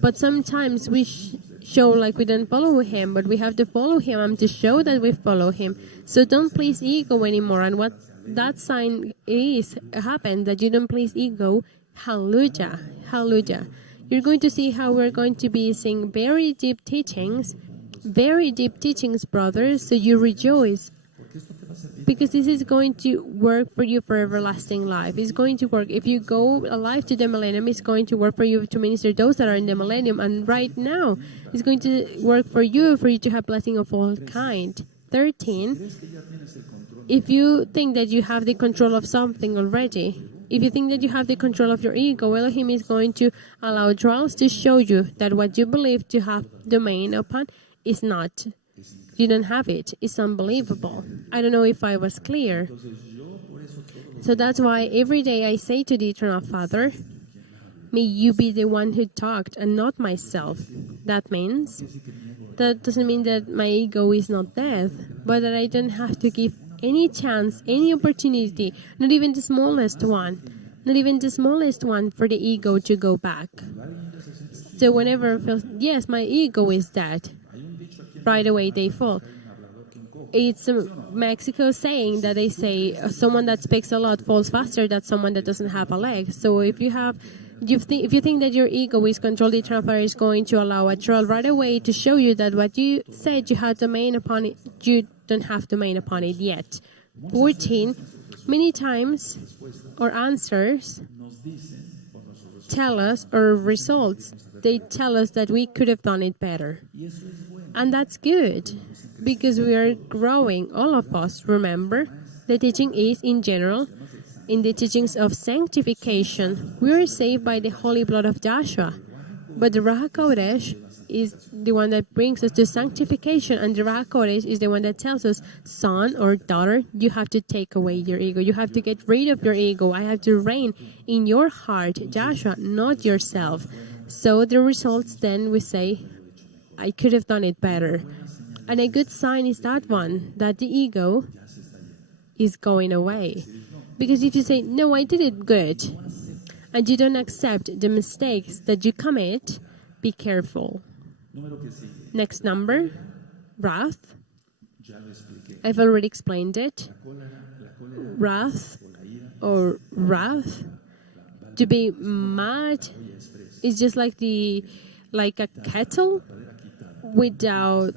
But sometimes we show like we don't follow him, but we have to follow him and to show that we follow him. So don't please ego anymore. And what that sign is happened, that you don't please ego, hallelujah, hallelujah. You're going to see how we're going to be seeing very deep teachings, brothers, so you rejoice. Because this is going to work for you for everlasting life. It's going to work. If you go alive to the millennium, it's going to work for you to minister those that are in the millennium. And right now, it's going to work for you to have blessing of all kind. 13. If you think that you have the control of something already, if you think that you have the control of your ego, Elohim is going to allow trials to show you that what you believe to have domain upon is not. You don't have it. It's unbelievable. I don't know if I was clear. So that's why every day I say to the Eternal Father, may you be the one who talked and not myself. That doesn't mean that my ego is not dead, but that I don't have to give any chance, any opportunity, not even the smallest one, for the ego to go back. So whenever it feels, yes, my ego is dead, right away they fall. It's Mexico saying that they say someone that speaks a lot falls faster than someone that doesn't have a leg. So if you think that your ego is controlled, the Eternal Father is going to allow a trial right away to show you that what you said you had domain upon it, you don't have domain upon it yet. 14. Many times our answers tell us, or results, they tell us that we could have done it better. And that's good, because we are growing, all of us. Remember, the teaching is, in general, in the teachings of sanctification. We are saved by the holy blood of Joshua. But the Ruach HaKodesh is the one that brings us to sanctification, and the Ruach HaKodesh is the one that tells us, son or daughter, you have to take away your ego. You have to get rid of your ego. I have to reign in your heart, Joshua, not yourself. So the results then we say, I could have done it better. And a good sign is that one, that the ego is going away. Because if you say, no, I did it good, and you don't accept the mistakes that you commit, be careful. Next number, wrath. I've already explained it. Wrath or wrath. To be mad is just like a kettle without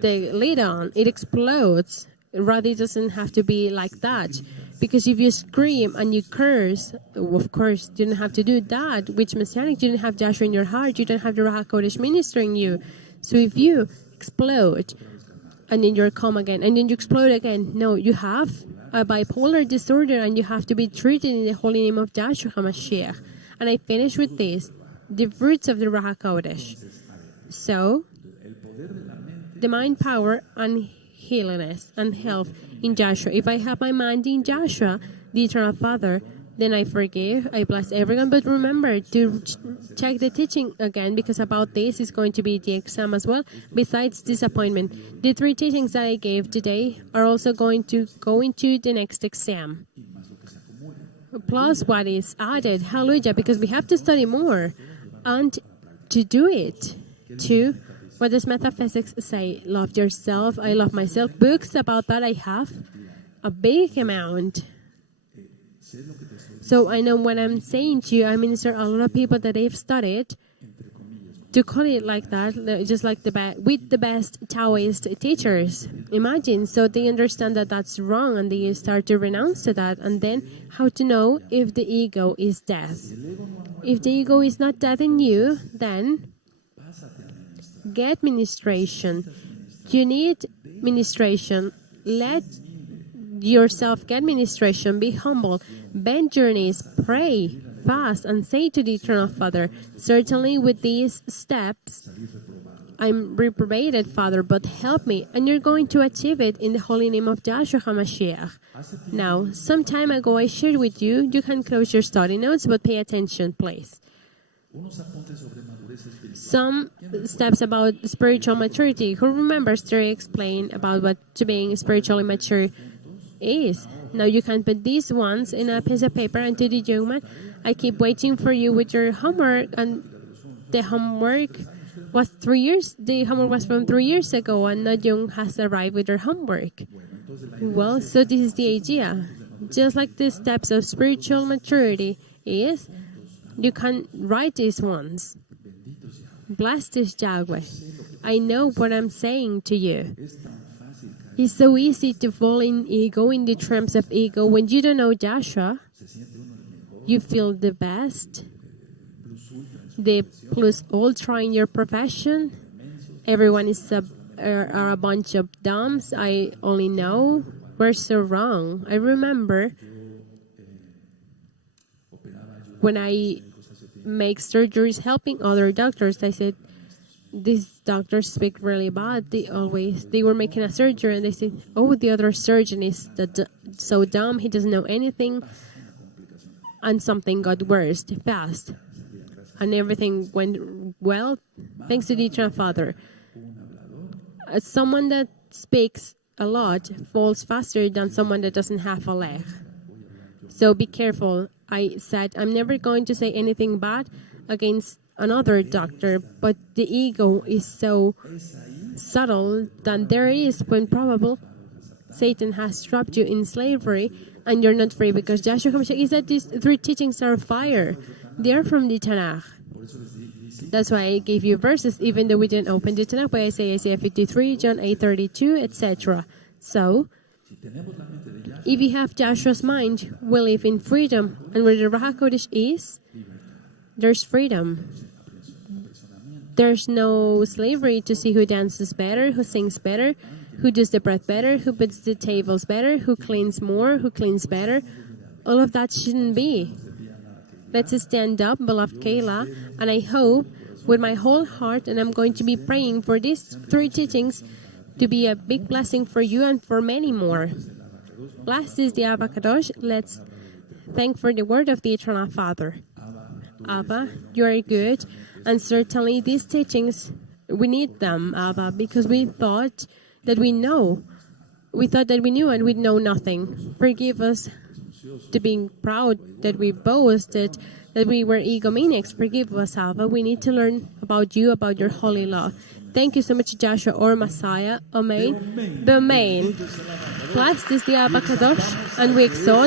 the lid on. It explodes. Wrath doesn't have to be like that. Because if you scream and you curse, of course, you don't have to do that. Which Messianic, you don't have Joshua in your heart. You don't have the Ruach HaKodesh ministering you. So if you explode, and then you're calm again, and then you explode again, no, you have a bipolar disorder, and you have to be treated in the holy name of Joshua HaMashiach. And I finish with this, the fruits of the Ruach HaKodesh. So, the mind power and healiness and health in Joshua. If I have my mind in Joshua, the Eternal Father, then I forgive, I bless everyone. But remember to check the teaching again, because about this is going to be the exam as well, besides disappointment. The 3 teachings that I gave today are also going to go into the next exam. Plus what is added, hallelujah, because we have to study more. And to do it, what does metaphysics say? Love yourself, I love myself. Books about that I have a big amount. So I know what I'm saying to you. I minister a lot of people that they've studied, to call it like that, just like with the best Taoist teachers. Imagine, so they understand that that's wrong, and they start to renounce to that. And then how to know if the ego is death. If the ego is not death in you, then get ministration. You need ministration. Let yourself get ministration. Be humble. Bend your knees. Pray. Fast. And say to the Eternal Father, certainly with these steps, I'm reprobated, Father, but help me. And you're going to achieve it in the holy name of Joshua HaMashiach. Now, some time ago I shared with you, you can close your study notes, but pay attention, please. Some steps about spiritual maturity. Who remembers to explain about what to being spiritually mature is? Now you can put these ones in a piece of paper, and to the young man, I keep waiting for you with your homework. And the homework was 3 years. The homework was from 3 years ago, and not young has arrived with her homework. Well, so this is the idea. Just like the steps of spiritual maturity is, you can write these ones. Blessed is Yahweh. I know what I'm saying to you. It's so easy to fall in ego, in the traps of ego. When you don't know Joshua, you feel the best, the plus ultra in your profession. Everyone is are a bunch of dumbs. I only know. We're so wrong. I remember when I make surgeries helping other doctors, I said, these doctors speak really bad. They were making a surgery, and they said, oh, the other surgeon is so dumb, he doesn't know anything. And something got worse fast. And everything went well, thanks to the Eternal Father. Someone that speaks a lot falls faster than someone that doesn't have a leg. So be careful. I said I'm never going to say anything bad against another doctor, but the ego is so subtle that there is when probable Satan has trapped you in slavery and you're not free, because Joshua HaMashiach said these 3 teachings are fire. They are from the Tanakh. That's why I gave you verses, even though we didn't open the Tanakh, but Isaiah 53, John 8:32, etc. So, if you have Joshua's mind, we live in freedom. And where the Ruach HaKodesh is, there's freedom. There's no slavery to see who dances better, who sings better, who does the bread better, who puts the tables better, who cleans more, who cleans better. all of that shouldn't be. Let's stand up, beloved Kehila, and I hope with my whole heart, and I'm going to be praying for these 3 teachings to be a big blessing for you and for many more. Last is the Abba Kadosh. Let's thank for the word of the Eternal Father. Abba, you are good, and certainly these teachings, we need them, Abba, because we thought that we know. We thought that we knew and we know nothing. Forgive us to being proud, that we boasted, that we were egomaniacs. Forgive us, Abba. We need to learn about you, about your holy law. Thank you so much, Joshua, or Messiah. Amen. Amen. Blessed is the Abba Kadosh, and we exalt